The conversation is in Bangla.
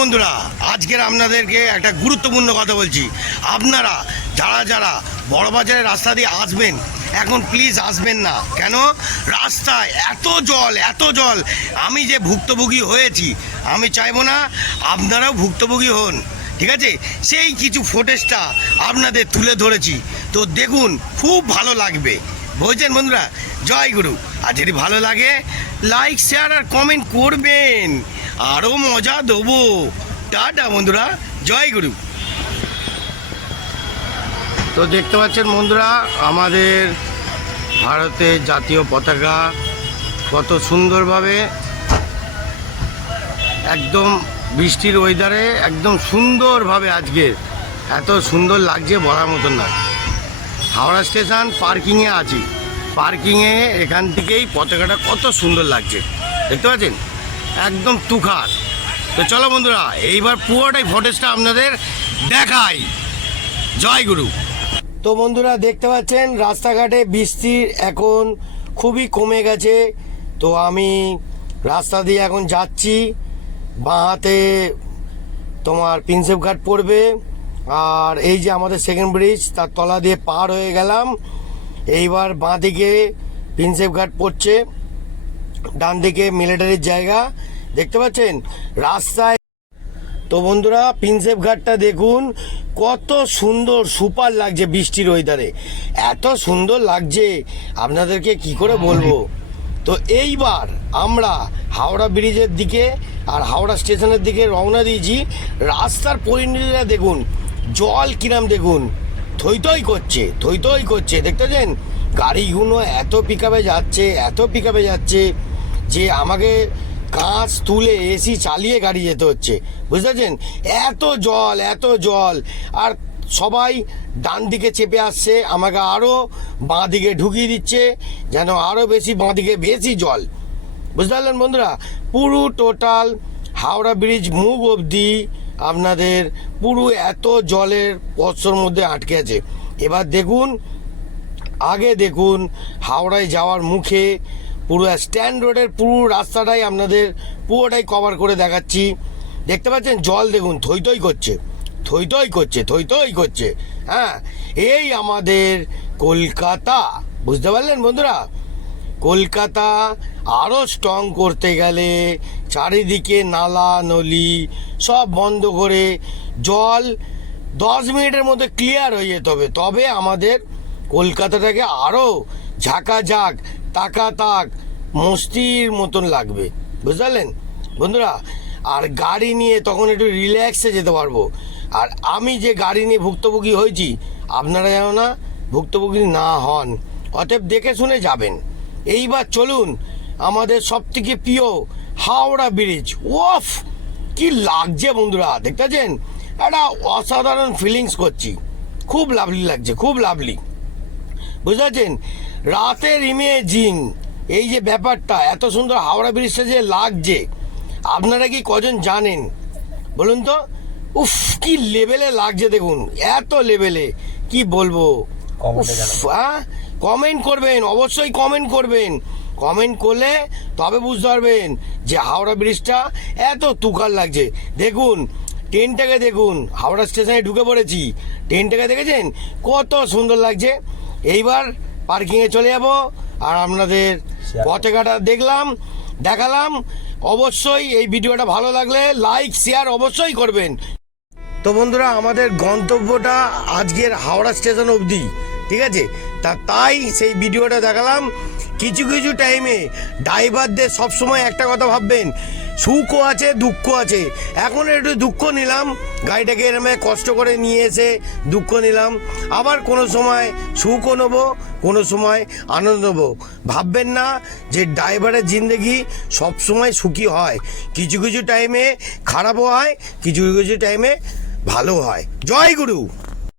বন্ধুরা, আজকের আপনাদেরকে একটা গুরুত্বপূর্ণ কথা বলছি। আপনারা যারা যারা বড়বাজারের রাস্তা দিয়ে আসবেন, এখন প্লিজ আসবেন না। কেন? রাস্তায় এত জল আমি যে ভুক্তভোগী হয়েছি, আমি চাইবো না আপনারাও ভুক্তভোগী হন। ঠিক আছে, সেই কিছু ফুটেজটা আপনাদের তুলে ধরেছি, তো দেখুন, খুব ভালো লাগবে। বুঝছেন বন্ধুরা? জয় গুরু। আর যদি ভালো লাগে লাইক শেয়ার আর কমেন্ট করবেন, আরও মজা দেবো। টাটা বন্ধুরা, জয় গুরু। তো দেখতে পাচ্ছেন বন্ধুরা, আমাদের ভারতের জাতীয় পতাকা কত সুন্দরভাবে একদম বৃষ্টির ওয়েদারে একদম সুন্দরভাবে আজকে এত সুন্দর লাগছে, বলার মতন না। হাওড়া স্টেশন পার্কিংয়ে আছি, পার্কিংয়ে এখান থেকেই পতাকাটা কত সুন্দর লাগছে, দেখতে পাচ্ছেন, একদম তুখার। তো চলো বন্ধুরা, এইবার পুরোটাই ফুটেজটা আপনাদের দেখাই। জয় গুরু। তো বন্ধুরা দেখতে পাচ্ছেন, রাস্তাঘাটে বৃষ্টি এখন খুবই কমে গেছে। তো আমি রাস্তা দিয়ে এখন যাচ্ছি, বাঁ হাতে তোমার প্রিন্সেপ ঘাট পড়বে, আর এই যে আমাদের সেকেন্ড ব্রিজ, তার তলা দিয়ে পার হয়ে গেলাম। এইবার বাঁ দিকে প্রিন্সেপ ঘাট পড়ছে, ডান দিকে মিলিটারির জায়গা, দেখতে পাচ্ছেন রাস্তায়। তো বন্ধুরা, প্রিন্সেপ ঘাটটা দেখুন, কত সুন্দর সুপার লাগছে বৃষ্টির ওয়েদারে, এত সুন্দর লাগছে আপনাদেরকে কি করে বলবো। তো এইবার আমরা হাওড়া ব্রিজের দিকে আর হাওড়া স্টেশনের দিকে রওনা দিয়েছি। রাস্তার পরিণতিটা দেখুন, জল কিরাম দেখুন, থই থই করছে, দেখতেছেন গাড়িগুলো এত পিকআপে যাচ্ছে যে আমাকে কাঁচ তুলে এসি চালিয়ে গাড়ি যেতে হচ্ছে, বুঝতে পারছেন? এত জল, আর সবাই ডান দিকে চেপে আসছে, আমাকে আরও বাঁ দিকে ঢুকিয়ে দিচ্ছে, যেন আরও বেশি বাঁ দিকে বেশি জল, বুঝতে পারলেন বন্ধুরা? পুরো টোটাল হাওড়া ব্রিজ মুখ অবধি আপনাদের পুরো এত জলের পথর মধ্যে আটকে আছে। এবার দেখুন, আগে দেখুন হাওড়ায় যাওয়ার মুখে পুরো স্ট্যান্ড রোডের পুরো রাস্তাটাই আপনাদের পুরোটাই কভার করে দেখাচ্ছি। দেখতে পাচ্ছেন জল দেখুন থই করছে। হ্যাঁ, এই আমাদের কলকাতা, বুঝতে পারলেন বন্ধুরা? কলকাতা আরও স্ট্রং করতে গেলে চারিদিকে নালা নলি সব বন্ধ করে জল 10 মিনিটের মধ্যে ক্লিয়ার হয়ে যেতে হবে, তবে আমাদের কলকাতাটাকে আরও ঝাঁকাঝাঁক তাক মস্তির মতন লাগবে, বুঝতে পারলেন বন্ধুরা? আর গাড়ি নিয়ে তখন একটু রিল্যাক্সে যেতে পারবো। আর আমি যে গাড়ি নিয়ে ভুক্তভোগী হয়েছি, আপনারা যেন না ভুক্তভোগী না হন, অতএব দেখে শুনে যাবেন। এইবার চলুন আমাদের সবথেকে প্রিয় হাওড়া ব্রিজ। ওফ, কি লাগছে বন্ধুরা, দেখতে পাচ্ছেন? একটা অসাধারণ ফিলিংস করছি, খুব লাভলি লাগছে, খুব লাভলি, বুঝতে পারছেন? রাতের ইমেজিং, এই যে ব্যাপারটা এত সুন্দর হাওড়া ব্রিজটা যে লাগছে, আপনারা কি কজন জানেন বলুন তো? উফ, কি লেভেলে লাগছে দেখুন, এত লেভেলে কি বলবো। হ্যাঁ, কমেন্ট করবেন, অবশ্যই কমেন্ট করবেন। কমেন্ট করলে তবে বুঝতে পারবেন যে হাওড়া ব্রিজটা এত তুখার লাগছে। দেখুন ট্রেনটাকে দেখুন, হাওড়া স্টেশনে ঢুকে পড়েছি, ট্রেনটাকে দেখেছেন কত সুন্দর লাগছে। এইবার পার্কিংয়ে চলে যাব, আর আপনাদের পতাকাটা দেখালাম। অবশ্যই এই ভিডিওটা ভালো লাগলে লাইক শেয়ার অবশ্যই করবেন। তো বন্ধুরা, আমাদের গন্তব্যটা আজকের হাওড়া স্টেশন অবধি, ঠিক আছে? তাই সেই ভিডিওটা দেখালাম। কিছু টাইমে ড্রাইভারদের সবসময় একটা কথা ভাববেন, সুখও আছে দুঃখ আছে। এখন একটু দুঃখ নিলাম, গাড়িটাকে এরমে কষ্ট করে নিয়ে এসে দুঃখ নিলাম। আবার কোনো সময় সুখও নেবো, কোনো সময় আনন্দ নেবো। ভাববেন না যে ড্রাইভারের জিন্দেগি সবসময় সুখী হয়, কিছু টাইমে খারাপও হয়, কিছু টাইমে ভালো হয়। জয় গুরু।